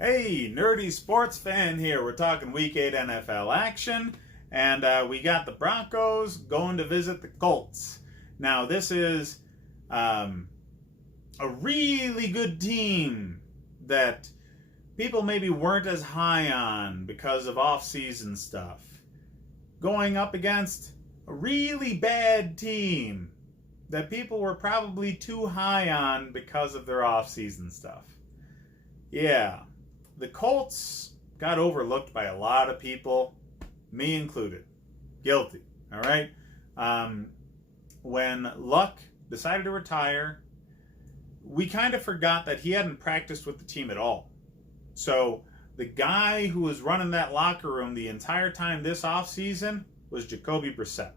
Hey, nerdy sports fan here. We're talking Week 8 NFL action, and we got the Broncos going to visit the Colts. Now, this is a really good team that people maybe weren't as high on because of off-season stuff, going up against a really bad team that people were probably too high on because of their off-season stuff. Yeah. The Colts got overlooked by a lot of people, me included. Guilty, all right? When Luck decided to retire, we kind of forgot that he hadn't practiced with the team at all. So the guy who was running that locker room the entire time this offseason was Jacoby Brissett.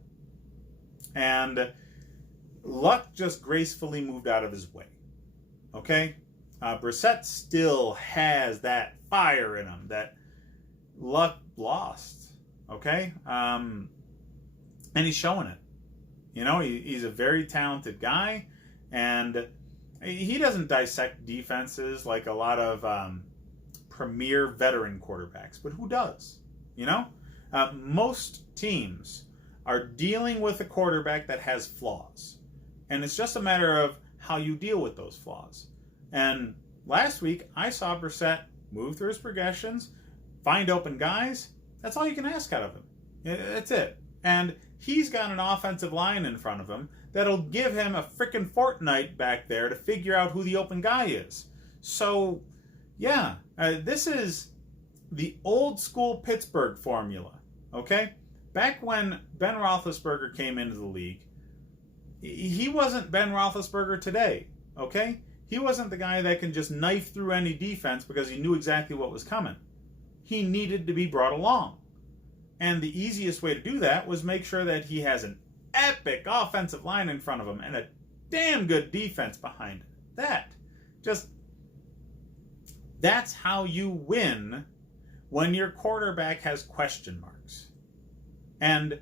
And Luck just gracefully moved out of his way, okay? Brissett still has that fire in him that Luck lost, okay? And he's showing it. You know, he's a very talented guy, and he doesn't dissect defenses like a lot of premier veteran quarterbacks, but who does? You know? Most teams are dealing with a quarterback that has flaws, and it's just a matter of how you deal with those flaws. And last week, I saw Brissett move through his progressions, find open guys. That's all you can ask out of him. That's it. And he's got an offensive line in front of him that'll give him a frickin' fortnight back there to figure out who the open guy is. So, yeah, this is the old school Pittsburgh formula, okay? Back when Ben Roethlisberger came into the league, he wasn't Ben Roethlisberger today, okay? He wasn't the guy that can just knife through any defense because he knew exactly what was coming. He needed to be brought along. And the easiest way to do that was make sure that he has an epic offensive line in front of him and a damn good defense behind it. That's how you win when your quarterback has question marks. And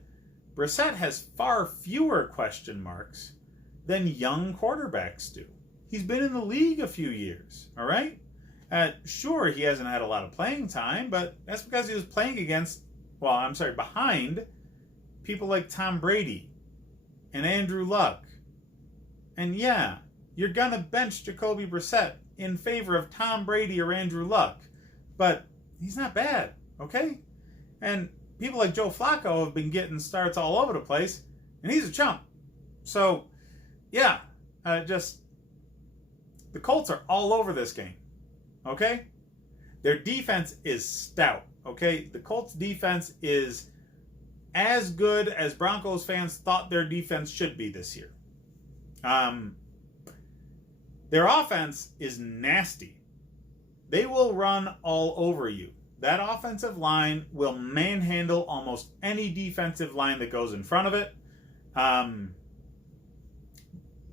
Brissett has far fewer question marks than young quarterbacks do. He's been in the league a few years, all right? Sure, he hasn't had a lot of playing time, but that's because he was playing behind people like Tom Brady and Andrew Luck. And yeah, you're going to bench Jacoby Brissett in favor of Tom Brady or Andrew Luck, but he's not bad, okay? And people like Joe Flacco have been getting starts all over the place, and he's a chump. So, yeah, the Colts are all over this game, okay? Their defense is stout, okay? The Colts defense is as good as Broncos fans thought their defense should be this year. Their offense is nasty. They will run all over you. That offensive line will manhandle almost any defensive line that goes in front of it.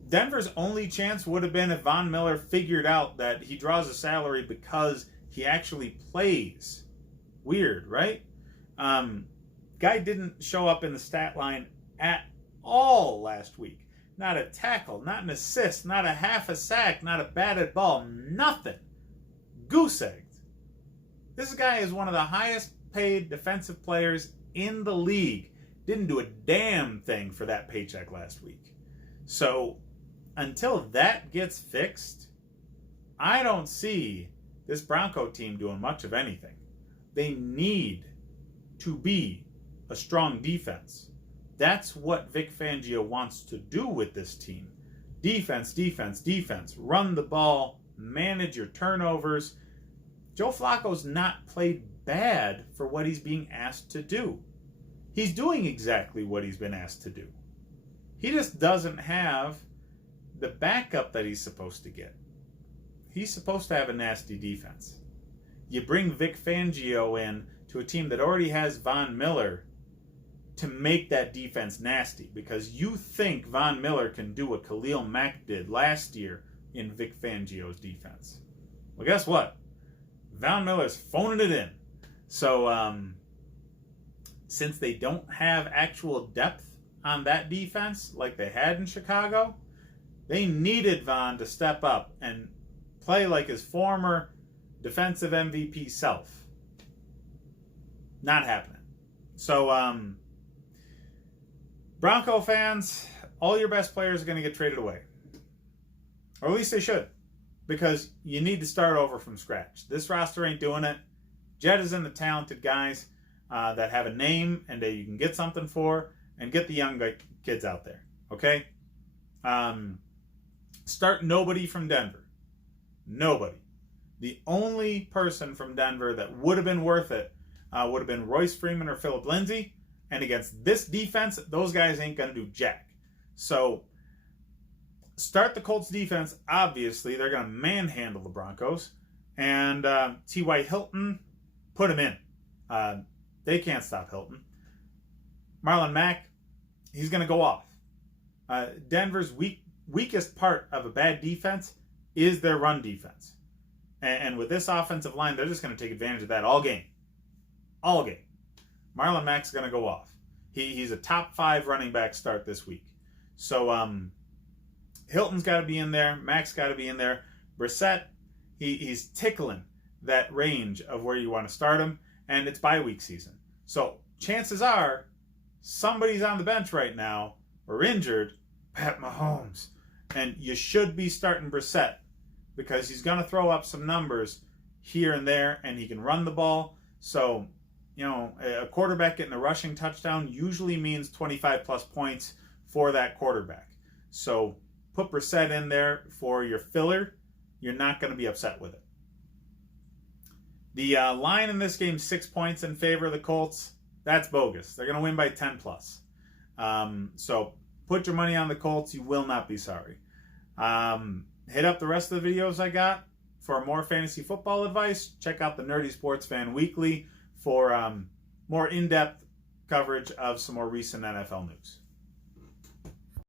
Denver's only chance would have been if Von Miller figured out that he draws a salary because he actually plays. Weird, right? Guy didn't show up in the stat line at all last week. Not a tackle, not an assist, not a half a sack, not a batted ball, nothing. Goose-egged. This guy is one of the highest paid defensive players in the league. Didn't do a damn thing for that paycheck last week. So, until that gets fixed, I don't see this Bronco team doing much of anything. They need to be a strong defense. That's what Vic Fangio wants to do with this team. Defense, defense, defense. Run the ball. Manage your turnovers. Joe Flacco's not played bad for what he's being asked to do. He's doing exactly what he's been asked to do. He just doesn't have the backup that he's supposed to get. He's supposed to have a nasty defense. You bring Vic Fangio in to a team that already has Von Miller to make that defense nasty because you think Von Miller can do what Khalil Mack did last year in Vic Fangio's defense. Well, guess what? Von Miller's phoning it in. So, since they don't have actual depth on that defense like they had in Chicago, they needed Von to step up and play like his former defensive MVP self. Not happening. So, Bronco fans, all your best players are going to get traded away. Or at least they should. Because you need to start over from scratch. This roster ain't doing it. Jed is in the talented guys that have a name and that you can get something for, and get the young kids out there. Okay? Start nobody from Denver. Nobody. The only person from Denver that would have been worth it would have been Royce Freeman or Phillip Lindsay. And against this defense, those guys ain't going to do jack. So, start the Colts defense. Obviously, they're going to manhandle the Broncos. And T.Y. Hilton, put him in. They can't stop Hilton. Marlon Mack, he's going to go off. Denver's weakest part of a bad defense is their run defense. And with this offensive line, they're just going to take advantage of that all game. All game. Marlon Mack's going to go off. He's a top 5 running back start this week. So Hilton's got to be in there. Mack's got to be in there. Brissett, he's tickling that range of where you want to start him. And it's bye week season. So chances are somebody's on the bench right now or injured, Pat Mahomes. And you should be starting Brissett because he's going to throw up some numbers here and there, and he can run the ball. So, a quarterback getting a rushing touchdown usually means 25-plus points for that quarterback. So put Brissett in there for your filler. You're not going to be upset with it. The line in this game, 6 points in favor of the Colts. That's bogus. They're going to win by 10-plus. So put your money on the Colts. You will not be sorry. Hit up the rest of the videos I got for more fantasy football advice. Check out the Nerdy Sports Fan Weekly for more in-depth coverage of some more recent NFL news.